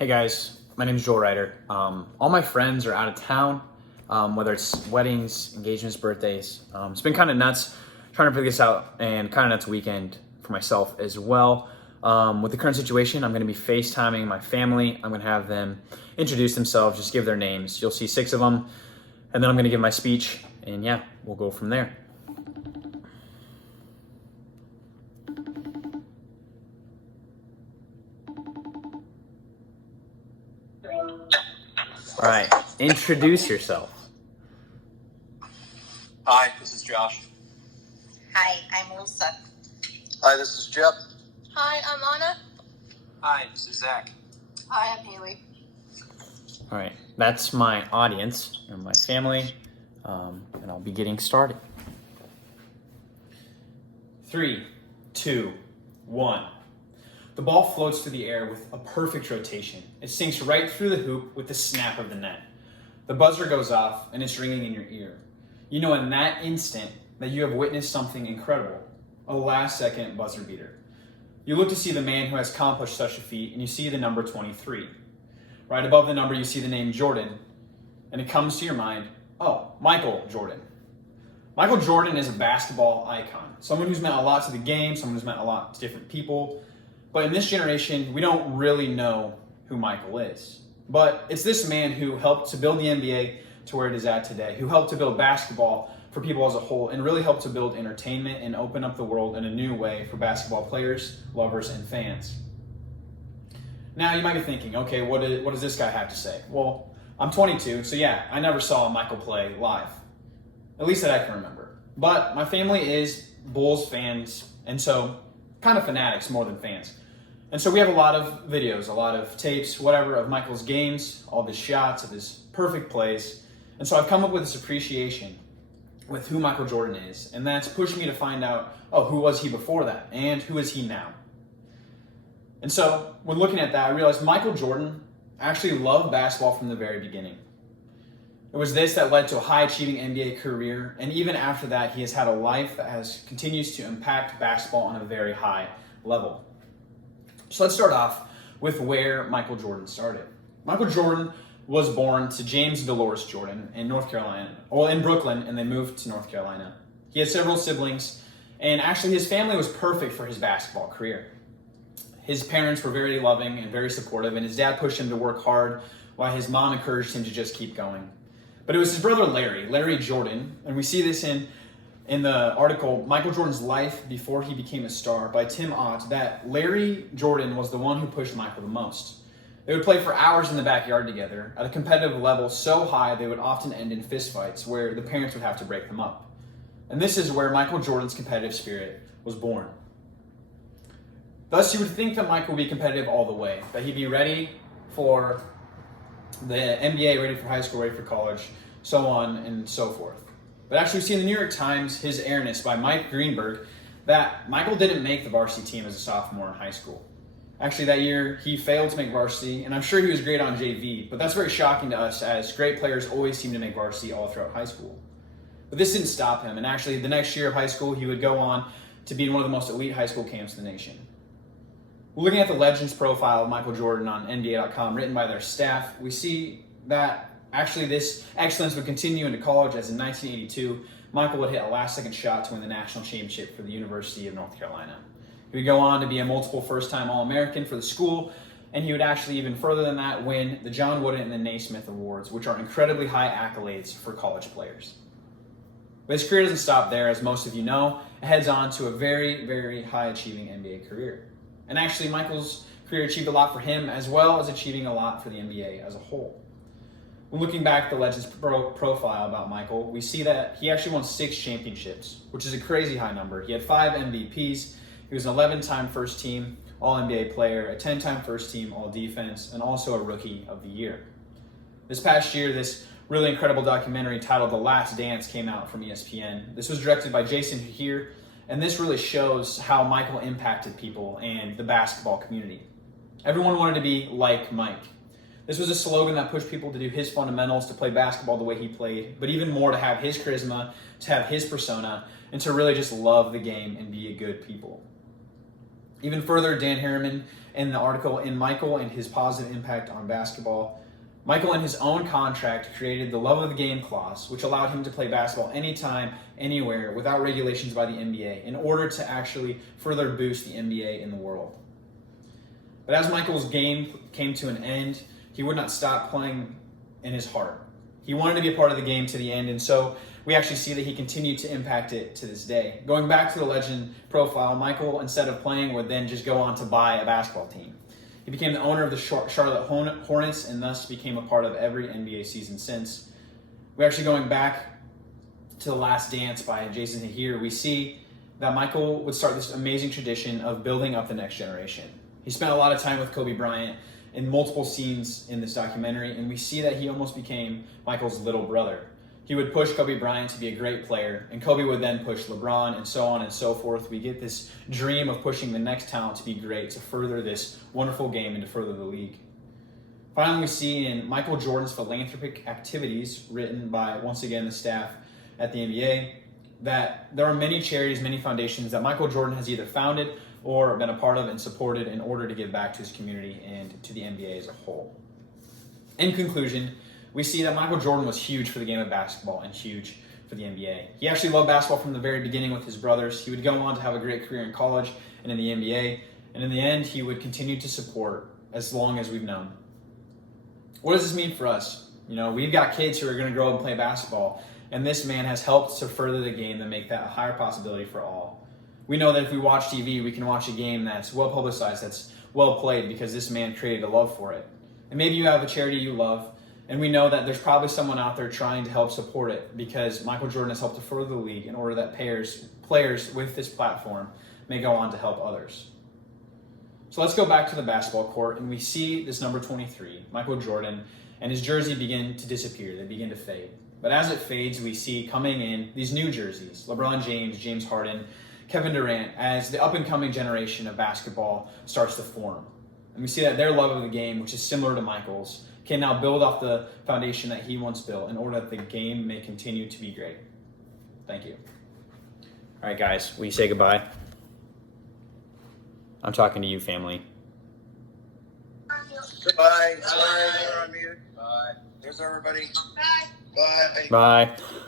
Hey guys, my name is Joel Ryder. All my friends are out of town, whether it's weddings, engagements, birthdays. It's been kind of nuts trying to figure this out, and kind of nuts weekend for myself as well. With the current situation, I'm going to be FaceTiming my family. I'm going to have them introduce themselves, just give their names. You'll see 6 of them, and then I'm going to give my speech, and yeah, we'll go from there. All right, introduce yourself. Hi, this is Josh. Hi, I'm Elsa. Hi, this is Jep. Hi, I'm Anna. Hi, this is Zach. Hi, I'm Haley. All right, that's my audience and my family, and I'll be getting started. 3, 2, 1. The ball floats through the air with a perfect rotation. It sinks right through the hoop with the snap of the net. The buzzer goes off and it's ringing in your ear. You know in that instant that you have witnessed something incredible, a last-second buzzer beater. You look to see the man who has accomplished such a feat, and you see the number 23. Right above the number, you see the name Jordan, and it comes to your mind, oh, Michael Jordan. Michael Jordan is a basketball icon, someone who's meant a lot to the game, someone who's meant a lot to different people. But in this generation, we don't really know who Michael is. But it's this man who helped to build the NBA to where it is at today, who helped to build basketball for people as a whole, and really helped to build entertainment and open up the world in a new way for basketball players, lovers, and fans. Now you might be thinking, okay, what does this guy have to say? Well, I'm 22, so yeah, I never saw Michael play live, at least that I can remember. But my family is Bulls fans, and so kind of fanatics more than fans. And so we have a lot of videos, a lot of tapes, whatever, of Michael's games, all of his shots, of his perfect plays. And so I've come up with this appreciation with who Michael Jordan is. And that's pushed me to find out, oh, who was he before that? And who is he now? And so when looking at that, I realized Michael Jordan actually loved basketball from the very beginning. It was this that led to a high-achieving NBA career. And even after that, he has had a life that continues to impact basketball on a very high level. So let's start off with where Michael Jordan started. Michael Jordan was born to James and Dolores Jordan in North Carolina, or in Brooklyn, and then moved to North Carolina. He had several siblings, and actually his family was perfect for his basketball career. His parents were very loving and very supportive, and his dad pushed him to work hard, while his mom encouraged him to just keep going. But it was his brother Larry Jordan, and we see this in the article, Michael Jordan's Life Before He Became a Star by Tim Ott, that Larry Jordan was the one who pushed Michael the most. They would play for hours in the backyard together at a competitive level so high they would often end in fistfights where the parents would have to break them up. And this is where Michael Jordan's competitive spirit was born. Thus, you would think that Michael would be competitive all the way, that he'd be ready for the NBA, ready for high school, ready for college, so on and so forth. But actually, we see in the New York Times, his airness by Mike Greenberg, that Michael didn't make the varsity team as a sophomore in high school. Actually, that year, he failed to make varsity, and I'm sure he was great on JV, but that's very shocking to us as great players always seem to make varsity all throughout high school. But this didn't stop him, and actually, the next year of high school, he would go on to be in one of the most elite high school camps in the nation. Looking at the Legends profile of Michael Jordan on NBA.com, written by their staff, we see that actually this excellence would continue into college, as in 1982, Michael would hit a last-second shot to win the national championship for the University of North Carolina. He would go on to be a multiple first-time All-American for the school, and he would actually, even further than that, win the John Wooden and the Naismith Awards, which are incredibly high accolades for college players. But his career doesn't stop there, as most of you know. It heads on to a very, very high-achieving NBA career. And actually, Michael's career achieved a lot for him, as well as achieving a lot for the NBA as a whole. When looking back at the Legends profile about Michael, we see that he actually won 6 championships, which is a crazy high number. He had 5 MVPs. He was an 11-time first team All-NBA player, a 10-time first team All-Defense, and also a Rookie of the Year. This past year, this really incredible documentary titled The Last Dance came out from ESPN. This was directed by Jason Heer, and this really shows how Michael impacted people and the basketball community. Everyone wanted to be like Mike. This was a slogan that pushed people to do his fundamentals, to play basketball the way he played, but even more to have his charisma, to have his persona, and to really just love the game and be a good people. Even further, Dan Harriman in the article, in Michael and His Positive Impact on Basketball, Michael in his own contract created the love of the game clause, which allowed him to play basketball anytime, anywhere, without regulations by the NBA, in order to actually further boost the NBA in the world. But as Michael's game came to an end, he would not stop playing in his heart. He wanted to be a part of the game to the end, and so we actually see that he continued to impact it to this day. Going back to the legend profile, Michael, instead of playing, would then just go on to buy a basketball team. He became the owner of the Charlotte Hornets and thus became a part of every NBA season since. We're actually going back to The Last Dance by Jason Tahir. We see that Michael would start this amazing tradition of building up the next generation. He spent a lot of time with Kobe Bryant in multiple scenes in this documentary, and we see that he almost became Michael's little brother. He would push Kobe Bryant to be a great player, and Kobe would then push LeBron, and so on and so forth. We get this dream of pushing the next talent to be great, to further this wonderful game and to further the league. Finally, we see in Michael Jordan's philanthropic activities, written by, once again, the staff at the NBA, that there are many charities, many foundations that Michael Jordan has either founded or been a part of and supported in order to give back to his community and to the NBA as a whole. In conclusion, we see that Michael Jordan was huge for the game of basketball and huge for the NBA. He actually loved basketball from the very beginning with his brothers. He would go on to have a great career in college and in the NBA, and in the end, he would continue to support as long as we've known. What does this mean for us? You know, we've got kids who are going to grow up and play basketball, and this man has helped to further the game and make that a higher possibility for all. We know that if we watch TV, we can watch a game that's well publicized, that's well played, because this man created a love for it. And maybe you have a charity you love, and we know that there's probably someone out there trying to help support it, because Michael Jordan has helped to further the league in order that players with this platform may go on to help others. So let's go back to the basketball court, and we see this number 23, Michael Jordan, and his jersey begin to disappear. They begin to fade. But as it fades, we see coming in these new jerseys, LeBron James, James Harden, Kevin Durant, as the up-and-coming generation of basketball starts to form. And we see that their love of the game, which is similar to Michael's, can now build off the foundation that he once built in order that the game may continue to be great. Thank you. All right, guys, will you say goodbye? I'm talking to you, family. Goodbye. Sorry, you're on mute. Bye. There's everybody. Bye. Bye. Bye.